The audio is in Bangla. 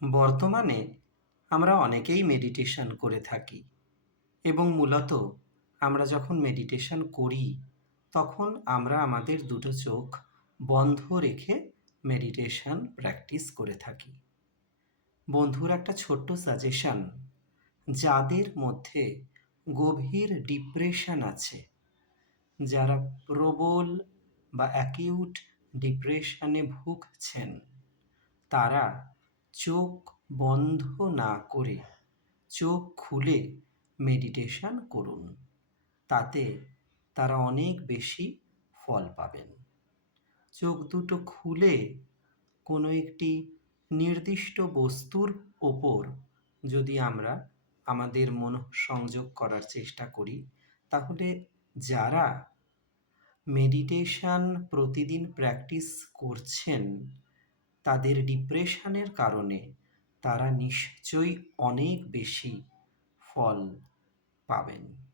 বর্তমানে আমরা অনেকেই মেডিটেশন করে থাকি এবং মূলত আমরা যখন মেডিটেশন করি তখন আমরা আমাদের দুটো চোখ বন্ধ রেখে মেডিটেশন প্র্যাকটিস করে থাকি। বন্ধুর একটা ছোট্ট সাজেশন, যাদের মধ্যে গভীর ডিপ্রেশন আছে, যারা প্রবল বা অ্যাকিউট ডিপ্রেশনে ভুগছেন, তারা চোখ বন্ধ না করে চোখ খুলে মেডিটেশন করুন। তাতে তারা অনেক বেশি ফল পাবেন। চোখ দুটো খুলে কোনো একটি নির্দিষ্ট বস্তুর ওপর যদি আমরা আমাদের মনোসংযোগ করার চেষ্টা করি, তাহলে যারা মেডিটেশন প্রতিদিন প্র্যাকটিস করছেন, তাদের ডিপ্রেশনের কারণে তারা নিশ্চয়ই অনেক বেশি ফল পাবেন।